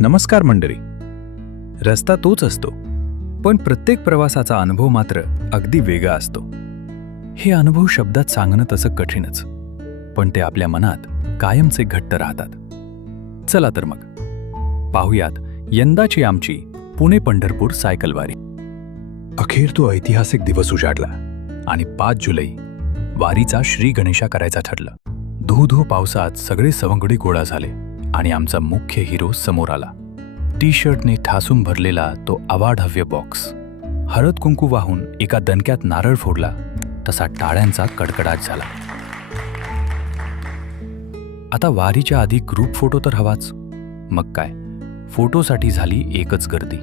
नमस्कार मंडळी. रस्ता तोच असतो, पण प्रत्येक प्रवासाचा अनुभव मात्र अगदी वेगळा असतो. हे अनुभव शब्दात सांगणं तसं कठीणच, पण ते आपल्या मनात कायमचे घट्ट राहतात. चला तर मग पाहूयात यंदाची आमची पुणे पंढरपूर सायकलवारी. अखेर तो ऐतिहासिक दिवस उजाडला आणि 5 जुलै वारीचा श्री गणेशा करायचा ठरलं. धो पावसात सगळे सवंगडी गोळा झाले आणि आमचा मुख्य हिरो समोर आला. टी शर्टने ठासून भरलेला तो अवाढव्य बॉक्स, हळद कुंकू वाहून एका दणक्यात नारळ फोडला तसा टाळ्यांचा कडकडाट झाला. आता वारीच्या आधी ग्रुप फोटो तर हवाच. मग काय, फोटोसाठी झाली एकच गर्दी.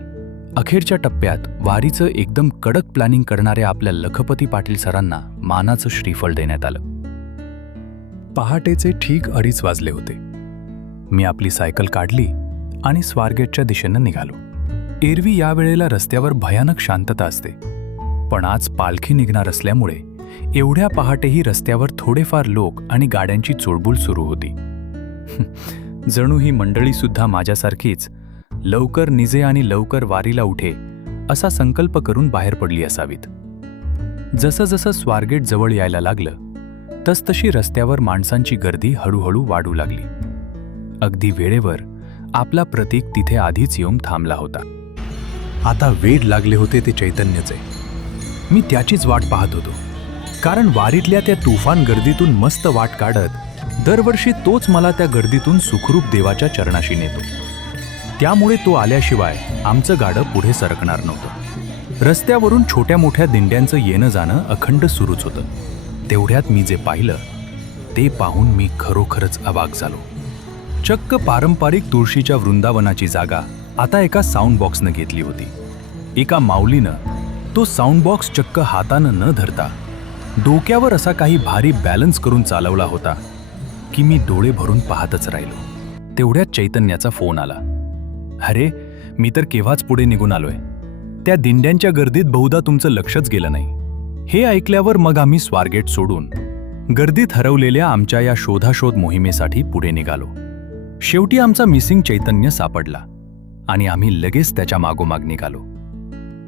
अखेरच्या टप्प्यात वारीचं एकदम कडक प्लॅनिंग करणाऱ्या आपल्या लखपती पाटील सरांना मानाचं श्रीफळ देण्यात आलं. पहाटेचे ठीक 2:30 वाजले होते. मी आपली सायकल काढली आणि स्वारगेटच्या दिशेनं निघालो. एरवी या वेळेला रस्त्यावर भयानक शांतता असते, पण आज पालखी निघणार असल्यामुळे एवढ्या पहाटेही रस्त्यावर थोडेफार लोक आणि गाड्यांची चुळबुळ सुरू होती. जणू ही मंडळीसुद्धा माझ्यासारखीच लवकर निजे आणि लवकर वारीला उठे असा संकल्प करून बाहेर पडली असावीत. जसं जसं स्वारगेट जवळ यायला लागलं तसतशी रस्त्यावर माणसांची गर्दी हळूहळू वाढू लागली. अगदी वेळेवर आपला प्रतीक तिथे आधीच येऊन थांबला होता. आता वेड लागले होते ते चैतन्यचे. मी त्याचीच वाट पाहत होतो, कारण वारीतल्या त्या तुफान गर्दीतून मस्त वाट काढत दरवर्षी तोच मला त्या गर्दीतून सुखरूप देवाच्या चरणाशी नेतो. त्यामुळे तो आल्याशिवाय आमचं गाडं पुढे सरकणार नव्हतं. रस्त्यावरून छोट्या मोठ्या दिंड्यांचं येणं जाणं अखंड सुरूच होतं. तेवढ्यात मी जे पाहिलं ते पाहून मी खरोखरच अवाक झालो. चक्क पारंपरिक तुळशीच्या वृंदावनाची जागा आता एका साऊंड बॉक्सनं घेतली होती. एका माऊलीनं तो साऊंड बॉक्स चक्क हातानं न धरता डोक्यावर असा काही भारी बॅलन्स करून चालवला होता की मी डोळे भरून पाहतच राहिलो. तेवढ्यात चैतन्याचा फोन आला. अरे, मी तर केव्हाच पुढे निघून आलोय. त्या दिंड्यांच्या गर्दीत बहुधा तुमचं लक्षच गेलं नाही. हे ऐकल्यावर मग आम्ही स्वारगेट सोडून गर्दीत हरवलेल्या आमच्या या शोधाशोध मोहिमेसाठी पुढे निघालो. शेवटी आमचा मिसिंग चैतन्य सापडला आणि आम्ही लगेच त्याच्या मागोमाग निघालो.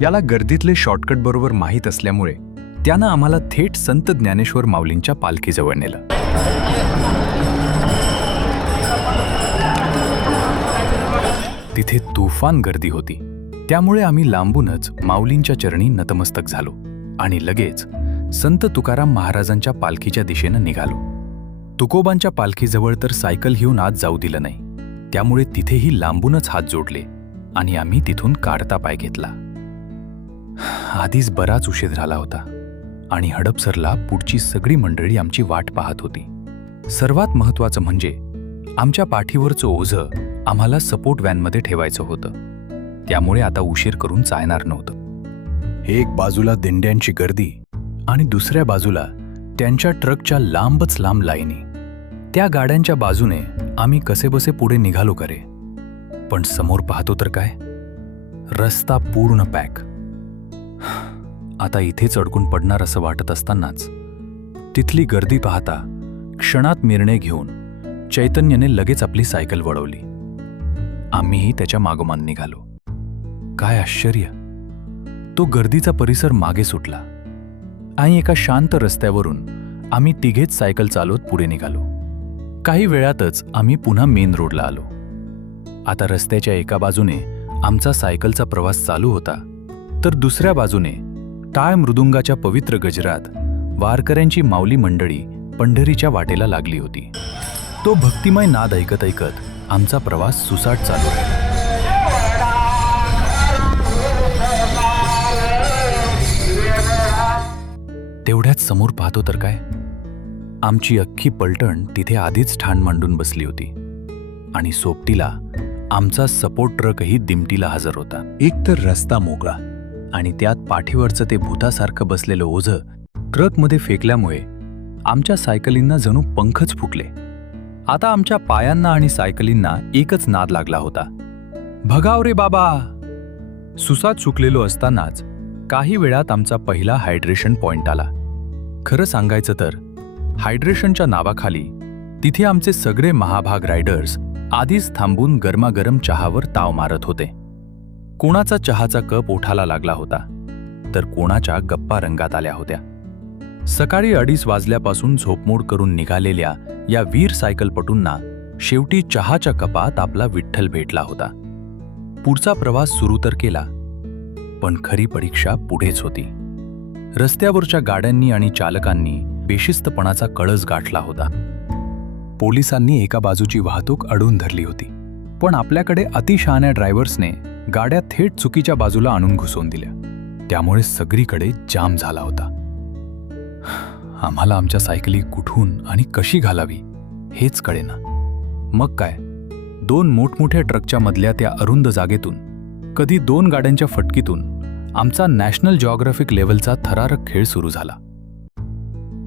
याला गर्दीतले शॉर्टकट बरोबर माहीत असल्यामुळे त्यानं आम्हाला थेट संत ज्ञानेश्वर माऊलींच्या पालखीजवळ नेलं. तिथे तुफान गर्दी होती, त्यामुळे आम्ही लांबूनच माऊलींच्या चरणी नतमस्तक झालो आणि लगेच संत तुकाराम महाराजांच्या पालखीच्या दिशेनं निघालो. तुकोबांच्या पालखीजवळ तर सायकल घेऊन आत जाऊ दिलं नाही, त्यामुळे तिथेही लांबूनच हात जोडले आणि आम्ही तिथून काढता पाय घेतला. आधीच बराच उशीर झाला होता आणि हडपसरला पुढची सगळी मंडळी आमची वाट पाहत होती. सर्वात महत्त्वाचं म्हणजे आमच्या पाठीवरचं ओझं आम्हाला सपोर्ट व्हॅनमध्ये ठेवायचं होतं, त्यामुळे आता उशीर करून चालणार नव्हतं. एक बाजूला दिंड्यांची गर्दी आणि दुसऱ्या बाजूला त्यांच्या ट्रकच्या लांबच लांब लाईनी. त्या गाड्यांच्या बाजूने आम्ही कसेबसे पुढे निघालो करे, पण समोर पाहतो तर काय, रस्ता पूर्ण पॅक. आता इथेच अडकून पडणार असं वाटत असतानाच तिथली गर्दी पाहता क्षणात निर्णय घेऊन चैतन्यने लगेच आपली सायकल वळवली. आम्हीही त्याच्या मागोमाग निघालो. काय आश्चर्य, तो गर्दीचा परिसर मागे सुटला आणि एका शांत रस्त्यावरून आम्ही तिघेच सायकल चालवत पुढे निघालो. काही वेळातच आम्ही पुन्हा मेन रोडला आलो. आता रस्त्याच्या एका बाजूने आमचा सायकलचा प्रवास चालू होता, तर दुसऱ्या बाजूने टाळ मृदुंगाच्या पवित्र गजरात वारकऱ्यांची माऊली मंडळी पंढरीच्या वाटेला लागली होती. तो भक्तिमय नाद ऐकत ऐकत आमचा प्रवास सुसाट चालू आहे. तेवढ्यात समोर पाहतो तर काय, आमची अख्खी पलटण तिथे आधीच ठाण मांडून बसली होती आणि सोबतीला आमचा सपोर्ट ट्रकही दिमटीला हजर होता. एक तर रस्ता मोकळा आणि त्यात पाठीवरचं ते भूतासारखं बसलेलं ओझं ट्रकमध्ये फेकल्यामुळे आमच्या सायकलींना जणू पंखच फुटले. आता आमच्या पायांना आणि सायकलींना एकच नाद लागला होता, भगाव रे बाबा. सुसाट सुकलेलो असतानाच काही वेळात आमचा पहिला हायड्रेशन पॉइंट आला. खरं सांगायचं तर हायड्रेशनच्या नावाखाली तिथे आमचे सगळे महाभाग रायडर्स आधीच थांबून गरमागरम चहावर ताव मारत होते. कोणाचा चहाचा कप ओठाला लागला होता, तर कोणाच्या गप्पा रंगात आल्या होत्या. सकाळी 2:30 वाजल्यापासून झोपमोड करून निघालेल्या या वीर सायकलपटूंना शेवटी चहाच्या कपात आपला विठ्ठल भेटला होता. पुढचा प्रवास सुरू तर केला, पण खरी परीक्षा पुढेच होती. रस्त्यावरच्या गाड्यांनी आणि चालकांनी बेशिस्तपणाचा कळस गाठला होता. पोलिसांनी एका बाजूची वाहतूक अडवून धरली होती, पण आपल्याकडे अतिशहाण्या ड्रायव्हर्सने गाड्या थेट चुकीच्या बाजूला आणून घुसवून दिल्या. त्यामुळे सगळीकडे जाम झाला होता. आम्हाला आमच्या सायकली कुठून आणि कशी घालावी हेच कळेना. मग काय, 2 मोठमोठ्या ट्रकच्या मधल्या त्या अरुंद जागेतून, कधी 2 गाड्यांच्या फटकीतून आमचा नॅशनल जिओग्राफिक लेव्हलचा थरारक खेळ सुरू झाला.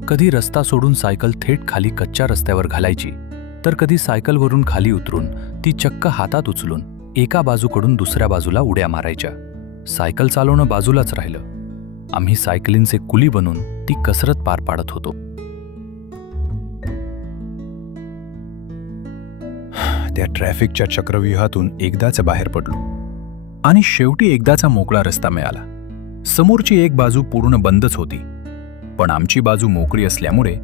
कधी रस्ता सोडून सायकल थेट खाली कच्च्या रस्त्यावर घालायची, तर कधी सायकलवरून खाली उतरून ती चक्क हातात उचलून एका बाजूकडून दुसऱ्या बाजूला उड्या मारायच्या. सायकल चालवणं बाजूलाच राहिलं, आम्ही सायकलींचे कुली बनून ती कसरत पार पाडत होतो. त्या ट्रॅफिकच्या चक्रव्यूहातून एकदाच बाहेर पडलो आणि शेवटी एकदाचा मोकळा रस्ता मिळाला. समोरची एक बाजू पूर्ण बंदच होती, पण आमची बाजू मोकळी असल्यामुळे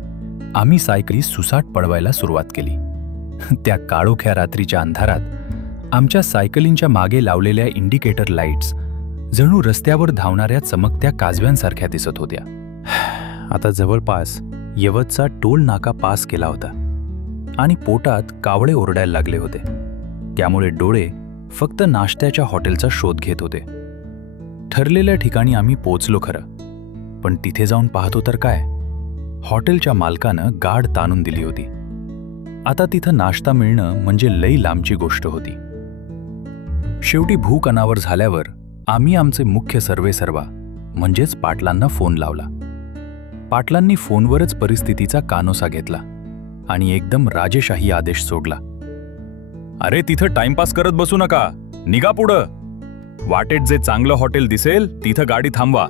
आम्ही सायकली सुसाट पळवायला सुरुवात केली. त्या काळोख्या रात्रीच्या अंधारात आमच्या सायकलींच्या मागे लावलेल्या इंडिकेटर लाईट्स जणू रस्त्यावर धावणाऱ्या चमकत्या काजव्यांसारख्या दिसत होत्या. आता जवळपास यवतचा टोल नाका पास केला होता आणि पोटात कावळे ओरडायला लागले होते. त्यामुळे डोळे फक्त नाश्त्याच्या हॉटेलचा शोध घेत होते. ठरलेल्या ठिकाणी आम्ही पोचलो खरं, पण तिथे जाऊन पाहतो तर काय, हॉटेलच्या मालकानं गाढ ताणून दिली होती. आता तिथं नाश्ता मिळणं म्हणजे लई लांबची गोष्ट होती. शेवटी भूक अनावर झाल्यावर आम्ही आमचे मुख्य सर्वेसर्वा म्हणजेच पाटलांना फोन लावला. पाटलांनी फोनवरच परिस्थितीचा कानोसा घेतला आणि एकदम राजेशाही आदेश सोडला. अरे तिथं टाइमपास करत बसू नका, निघा पुढं. वाटेत जे चांगलं हॉटेल दिसेल तिथं गाडी थांबवा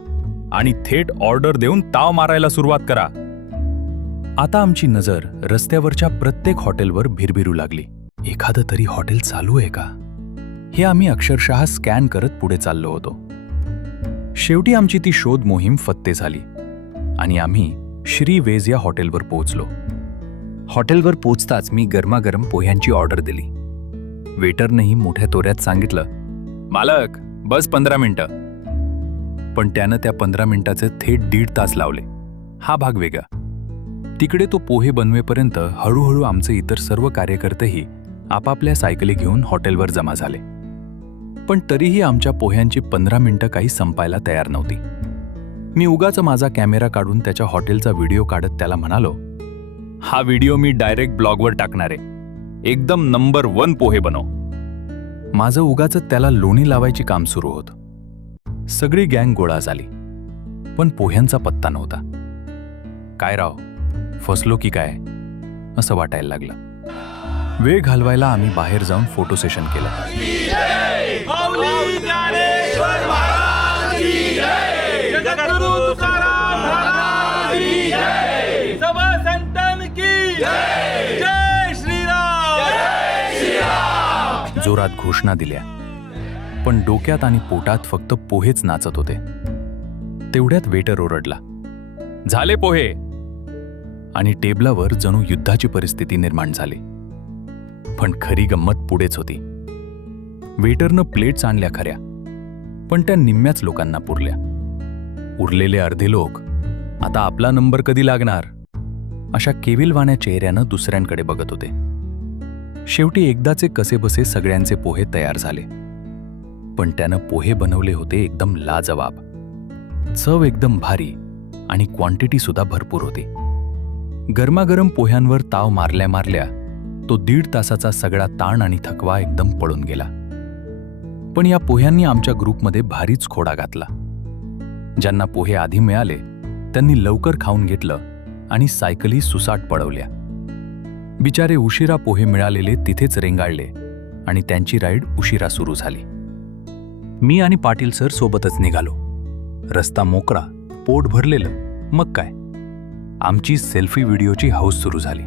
आणि थेट ऑर्डर देऊन ताव मारायला सुरुवात करा. आता आमची नजर रस्त्यावरच्या प्रत्येक हॉटेलवर भिरभिरू लागली. एखादं तरी हॉटेल चालू आहे का, हे आम्ही अक्षरशः स्कॅन करत पुढे चाललो होतो. शेवटी आमची ती शोध मोहीम फत्ते झाली आणि आम्ही श्री वेज या हॉटेलवर पोहोचलो. हॉटेलवर पोचताच मी गरमागरम पोह्यांची ऑर्डर दिली. वेटरनेही मोठ्या तोऱ्यात सांगितलं, मालक बस 15 मिनिटं. पण त्यानं त्या 15 मिनिटाचे थेट 1.5 तास लावले. हा भाग वेगळा. तिकडे तो पोहे बनवेपर्यंत हळूहळू आमचे इतर सर्व कार्यकर्तेही आपापल्या सायकली घेऊन हॉटेलवर जमा झाले. पण तरीही आमच्या पोह्यांची 15 मिनिटं काही संपायला तयार नव्हती. मी उगाच माझा कॅमेरा काढून त्याच्या हॉटेलचा व्हिडिओ काढत त्याला म्हणालो, हा व्हिडिओ मी डायरेक्ट ब्लॉगवर टाकणार आहे, एकदम नंबर 1 पोहे बनव. माझं उगाच त्याला लोणी लावायची काम सुरू होतं. सगळी गँग गोळा झाली, पण पोह्यांचा पत्ता नव्हता. काय राव, फसलो की काय असं वाटायला लागलं. वेळ घालवायला आम्ही बाहेर जाऊन फोटो सेशन केलं. जोरात घोषणा दिल्या, पण डोक्यात आणि पोटात फक्त पोहेच नाचत होते. तेवढ्यात वेटर ओरडला, झाले पोहे. आणि टेबलावर जणू युद्धाची परिस्थिती निर्माण झाली. पण खरी गंमत पुढेच होती. वेटरनं प्लेट्स आणल्या खऱ्या, पण त्या निम्म्याच लोकांना पुरल्या. उरलेले अर्धे लोक आता आपला नंबर कधी लागणार अशा केविलवाण्या चेहऱ्यानं दुसऱ्यांकडे बघत होते. शेवटी एकदाचे कसेबसे सगळ्यांचे पोहे तयार झाले. पण त्यानं पोहे बनवले होते एकदम लाजवाब. चव एकदम भारी आणि क्वांटिटी सुद्धा भरपूर होती. गरमागरम पोह्यांवर ताव मारल्या मारल्या तो 1.5 तासाचा सगळा ताण आणि थकवा एकदम पळून गेला. पण या पोह्यांनी आमच्या ग्रुपमध्ये भारीच खोडा घातला. ज्यांना पोहे आधी मिळाले त्यांनी लवकर खाऊन घेतलं आणि सायकली सुसाट पळवल्या. बिचारे उशिरा पोहे मिळालेले तिथेच रेंगाळले आणि त्यांची राईड उशिरा सुरू झाली. मी आणि पाटील सर सोबतच निघालो. रस्ता मोकळा, पोट भरलेलं. मग काय, आमची सेल्फी व्हिडिओची हौस सुरू झाली.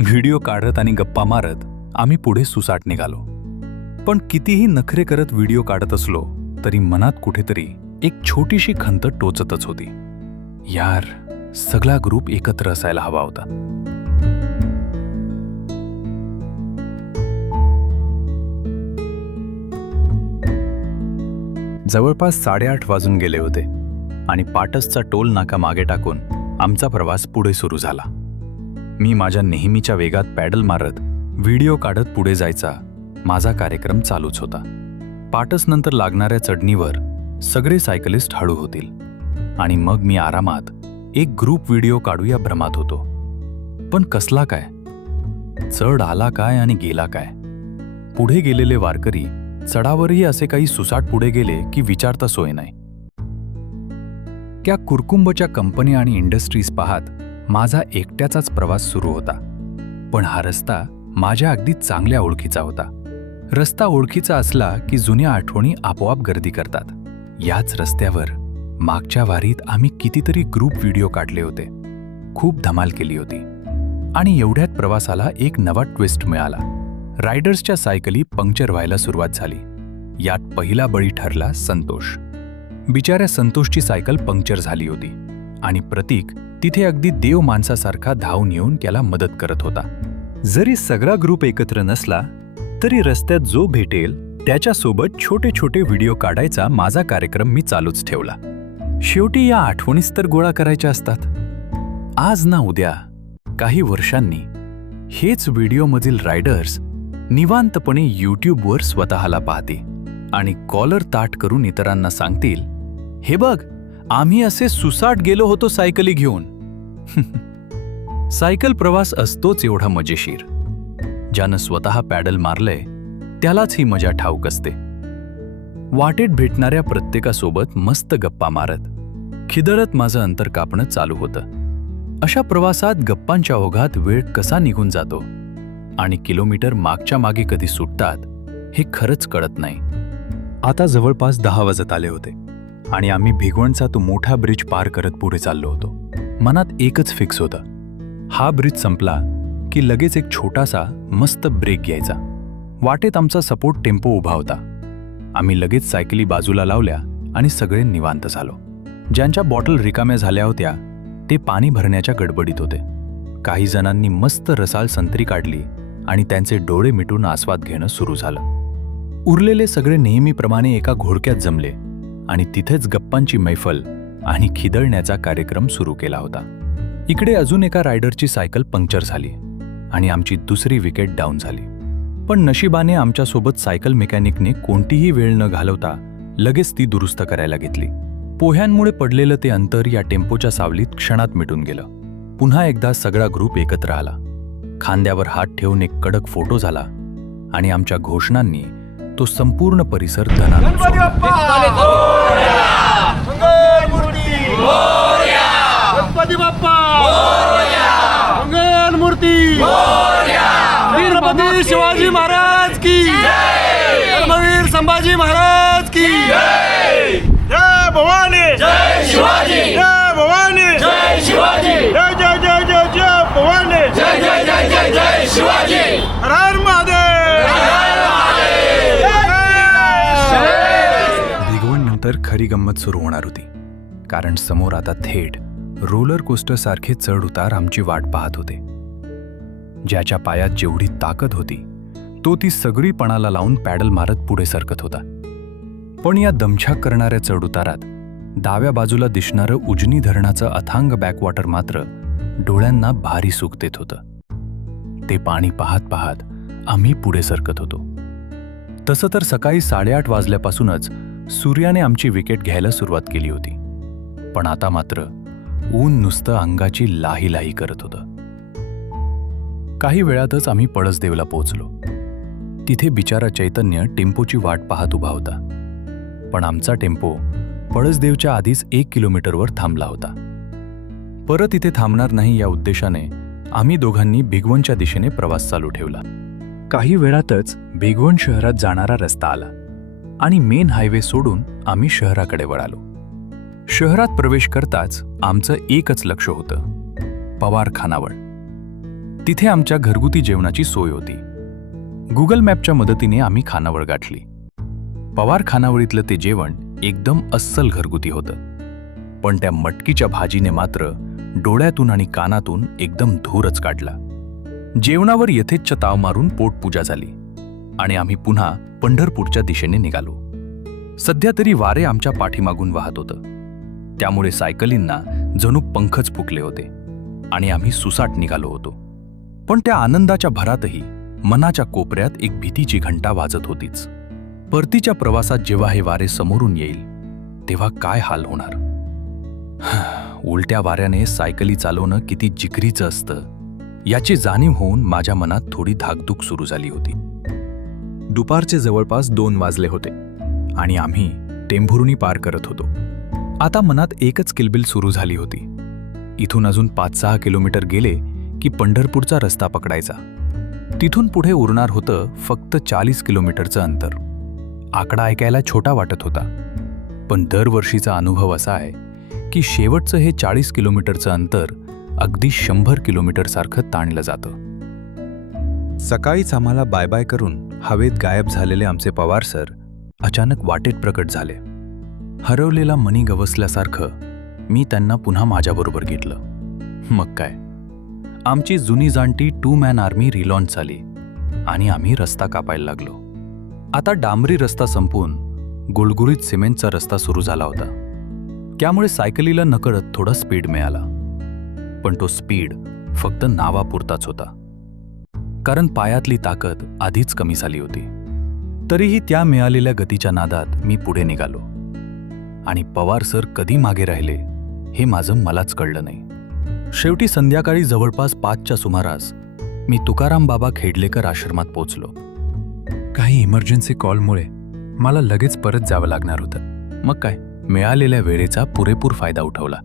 व्हिडिओ काढत आणि गप्पा मारत आम्ही पुढे सुसाट निघालो. पण कितीही नखरे करत व्हिडिओ काढत असलो तरी मनात कुठेतरी एक छोटीशी खंत टोचतच होती. यार, सगळा ग्रुप एकत्र असायला हवा होता. जवळपास 8:30 वाजून गेले होते आणि पाटसचा टोल नाका मागे टाकून आमचा प्रवास पुढे सुरू झाला. मी माझ्या नेहमीच्या वेगात पॅडल मारत व्हिडिओ काढत पुढे जायचा माझा कार्यक्रम चालूच होता. पाटसनंतर लागणाऱ्या चढणीवर सगळे सायकलिस्ट हळू होतील आणि मग मी आरामात एक ग्रुप व्हिडिओ काढूया भ्रमात होतो. पण कसला काय? चढ आला काय आणि गेला काय? पुढे गेलेले वारकरी चढावरही असे काही सुसाट पुढे गेले की विचारता सोय नाही. त्या कुरकुंबच्या कंपन्या आणि इंडस्ट्रीज पाहत माझा एकट्याचाच प्रवास सुरू होता. पण हा रस्ता माझ्या अगदी चांगल्या ओळखीचा होता. रस्ता ओळखीचा असला की जुन्या आठवणी आपोआप गर्दी करतात. याच रस्त्यावर मागच्या वारीत आम्ही कितीतरी ग्रुप व्हिडिओ काढले होते. खूप धमाल केली होती. आणि एवढ्यात प्रवासाला एक नवा ट्विस्ट मिळाला. रायडर्सच्या सायकली पंक्चर व्हायला सुरुवात झाली. यात पहिला बळी ठरला संतोष. बिचाऱ्या संतोषची सायकल पंक्चर झाली होती आणि प्रतीक तिथे अगदी देव माणसासारखा धावून येऊन त्याला मदत करत होता. जरी सगळा ग्रुप एकत्र नसला तरी रस्त्यात जो भेटेल त्याच्यासोबत छोटे छोटे व्हिडिओ काढायचा माझा कार्यक्रम मी चालूच ठेवला. शेवटी या आठवणीच तर गोळा करायच्या असतात. आज ना उद्या, काही वर्षांनी हेच व्हिडिओमधील रायडर्स निवांतपणे यूट्यूबवर स्वतःला पाहते आणि कॉलर ताठ करून इतरांना सांगतील, हे बघ, आम्ही असे सुसाट गेलो होतो सायकली घेऊन. सायकल प्रवास असतोच एवढा मजेशीर. ज्यानं स्वतः पॅडल मारलंय त्यालाच ही मजा ठाऊक असते. वाटेत भेटणाऱ्या प्रत्येकासोबत मस्त गप्पा मारत खिदळत माझं अंतर कापणं चालू होतं. अशा प्रवासात गप्पांच्या ओघात वेळ कसा निघून जातो आणि किलोमीटर मागच्या मागे कधी सुटतात हे खरंच कळत नाही. आता जवळपास 10 वाजत आले होते आणि आम्ही भिगवणचा तो मोठा ब्रिज पार करत पुढे चाललो होतो. मनात एकच फिक्स होतं, हा ब्रिज संपला की लगेच एक छोटासा मस्त ब्रेक घ्यायचा. वाटेत आमचा सपोर्ट टेम्पो उभा होता. आम्ही लगेच सायकली बाजूला लावल्या आणि सगळे निवांत झालो. ज्यांच्या बॉटल रिकाम्या झाल्या होत्या ते पाणी भरण्याच्या गडबडीत होते. काही जणांनी मस्त रसाळ संत्री काढली आणि त्यांचे डोळे मिटून आस्वाद घेणं सुरू झालं. उरलेले सगळे नेहमीप्रमाणे एका घोडक्यात जमले आणि तिथेच गप्पांची मैफल आणि खिदळण्याचा कार्यक्रम सुरू केला होता. इकडे अजून एका रायडरची सायकल पंक्चर झाली आणि आमची दुसरी विकेट डाऊन झाली. पण नशिबाने आमच्यासोबत सायकल मेकॅनिकने कोणतीही वेळ न घालवता लगेच ती दुरुस्त करायला घेतली. पोह्यांमुळे पडलेलं ते अंतर या टेम्पोच्या सावलीत क्षणात मिटून गेलं. पुन्हा एकदा सगळा ग्रुप एकत्र आला. खांद्यावर हात ठेवून एक कडक फोटो झाला आणि आमच्या घोषणांनी तो संपूर्ण परिसर धनानंद गणपती बाप्पा मंगल मूर्ती छत्रपती शिवाजी महाराज की धर्मवीर संभाजी महाराज की जय भवानी जय शिवाजी जय भवानी जय शिवाजी जय जय जय जय जय भवानी जय जय जय जय जय शिवाजी हर हर महादेव भिगवणनंतर खरी गंमत सुरू होणार होती. कारण समोर आता थेट रोलर कोस्टर सारखे चढ उतार आमची वाट पाहत होते. ज्याच्या पायात जेवढी ताकद होती तो ती सगळी पणाला लावून पॅडल मारत पुढे सरकत होता. पण या दमछाक करणाऱ्या चढ उतारात डाव्या बाजूला दिसणारं उजनी धरणाचं अथांग बॅकवॉटर मात्र डोळ्यांना भारी सुख देत होतं. ते पाणी पाहत पाहत आम्ही पुढे सरकत होतो. तसं तर सकाळी 8:30 वाजल्यापासूनच सूर्याने आमची विकेट घ्यायला सुरुवात केली होती. पण आता मात्र ऊन नुसतं अंगाची लाही लाही करत होतं. काही वेळातच आम्ही पळसदेवला पोहोचलो. तिथे बिचारा चैतन्य टेम्पोची वाट पाहत उभा होता. पण आमचा टेम्पो पळसदेवच्या आधीच 1 किलोमीटरवर थांबला होता. परत इथे थांबणार नाही या उद्देशाने आम्ही दोघांनी भिगवणच्या दिशेने प्रवास चालू ठेवला. काही वेळातच भिगवण शहरात जाणारा रस्ता आला आणि मेन हायवे सोडून आम्ही शहराकडे वळालो. शहरात प्रवेश करताच आमचं एकच लक्ष होतं, पवारखानावर. तिथे आमच्या घरगुती जेवणाची सोय होती. गुगल मॅपच्या मदतीने आम्ही खानावळ गाठली. पवार खानावळीतलं ते जेवण एकदम अस्सल घरगुती होतं. पण त्या मटकीच्या भाजीने मात्र डोळ्यातून आणि कानातून एकदम धूरच काढला. जेवणावर यथेच्छ ताव मारून पोटपूजा झाली आणि आम्ही पुन्हा पंढरपूरच्या दिशेने निघालो. सध्या तरी वारे आमच्या पाठीमागून वाहत होतं, त्यामुळे सायकलींना जणू पंखच फुकले होते आणि आम्ही सुसाट निघालो होतो. पण त्या आनंदाच्या भरातही मनाच्या कोपऱ्यात एक भीतीची घंटा वाजत होतीच. परतीच्या प्रवासात जेव्हा हे वारे समोरून येईल तेव्हा काय हाल होणार. उलट्या वाऱ्याने सायकली चालवणं किती जिगरीचं असतं याची जाणीव होऊन माझ्या मनात थोडी धाकधूक सुरू झाली होती. दुपारचे जवळपास 2 वाजले होते आणि आम्ही टेंभुर्णी पार करत होतो. आता मनात एकच किलबिल सुरू झाली होती. इथून अजून 5-6 किलोमीटर गेले की पंढरपूरचा रस्ता पकडायचा. तिथून पुढे उरणार होतं फक्त 40 किलोमीटरचं अंतर. आकडा ऐकायला छोटा वाटत होता, पण दरवर्षीचा अनुभव असा आहे की शेवटचं हे 40 किलोमीटरचं अंतर अगदी 100 किलोमीटरसारखं ताणलं जातं. सकाळीच आम्हाला बाय बाय करून हवेत गायब झालेले आमचे पवार सर अचानक वाटेत प्रकट झाले. हरवलेला मणी गवसल्यासारखं मी त्यांना पुन्हा माझ्याबरोबर घेतलं. मग काय, आमची जुनी जाणती 2 मॅन आर्मी रिलॉन्च झाली आणि आम्ही रस्ता कापायला लागलो. आता डांबरी रस्ता संपून गुळगुळीत सिमेंटचा रस्ता सुरू झाला होता. त्यामुळे सायकलीला नकळत थोडा स्पीड मिळाला, पण तो स्पीड फक्त नावापुरताच होता, कारण पायातली ताकद आधीच कमी झाली होती. तरीही त्या मिळालेल्या गतीच्या नादात मी पुढे निघालो आणि पवार सर कधी मागे राहिले हे माझं मलाच कळलं नाही. शेवटी संध्याकाळी जवळपास 5च्या सुमारास मी तुकाराम बाबा खेडलेकर आश्रमात पोचलो. काही इमर्जन्सी कॉलमुळे मला लगेच परत जावं लागणार होतं. मग काय, मिळालेल्या वेळेचा पुरेपूर फायदा उठवला.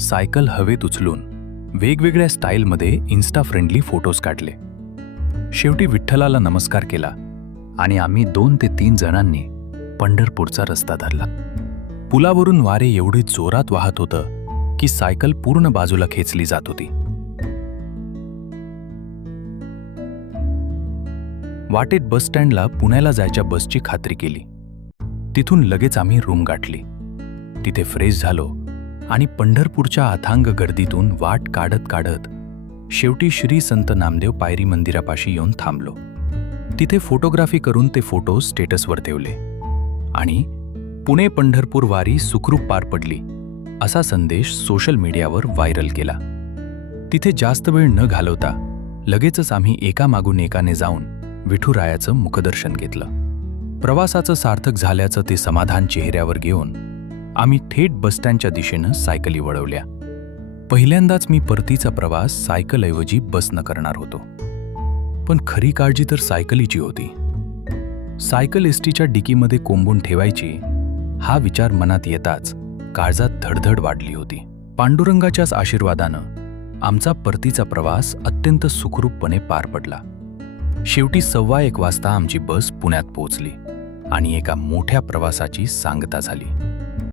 सायकल हवेत उचलून वेगवेगळ्या स्टाईलमध्ये इन्स्टा फ्रेंडली फोटोज काढले. शेवटी विठ्ठलाला नमस्कार केला आणि आम्ही 2 ते 3 जणांनी पंढरपूरचा रस्ता धरला. पुलावरून वारे एवढे जोरात वाहत होतं की सायकल पूर्ण बाजूला खेचली जात होती. वाटेत बसस्टँडला पुण्याला जायच्या बसची खात्री केली. तिथून लगेच आम्ही रूम गाठली. तिथे फ्रेश झालो आणि पंढरपूरच्या अथांग गर्दीतून वाट काढत काढत शेवटी श्री संत नामदेव पायरी मंदिरापाशी येऊन थांबलो. तिथे फोटोग्राफी करून ते फोटो स्टेटसवर ठेवले आणि पुणे पंढरपूर वारी सुखरूप पार पडली असा संदेश सोशल मीडियावर व्हायरल केला. तिथे जास्त वेळ न घालवता लगेचच आम्ही एकामागून एकाने जाऊन विठुरायाचं मुखदर्शन घेतलं. प्रवासाचं सार्थक झाल्याचं ते समाधान चेहऱ्यावर घेऊन आम्ही थेट बसस्टँडच्या दिशेनं सायकली वळवल्या. पहिल्यांदाच मी परतीचा प्रवास सायकलऐवजी बसनं करणार होतो. पण खरी काळजी तर सायकलीची होती. सायकल एसटीच्या डिकीमध्ये कोंबून ठेवायची हा विचार मनात येताच काळजात धडधड वाढली होती. पांडुरंगाच्याच आशीर्वादानं आमचा परतीचा प्रवास अत्यंत सुखरूपपणे पार पडला. शेवटी 1:15 वाजता आमची बस पुण्यात पोहोचली आणि एका मोठ्या प्रवासाची सांगता झाली.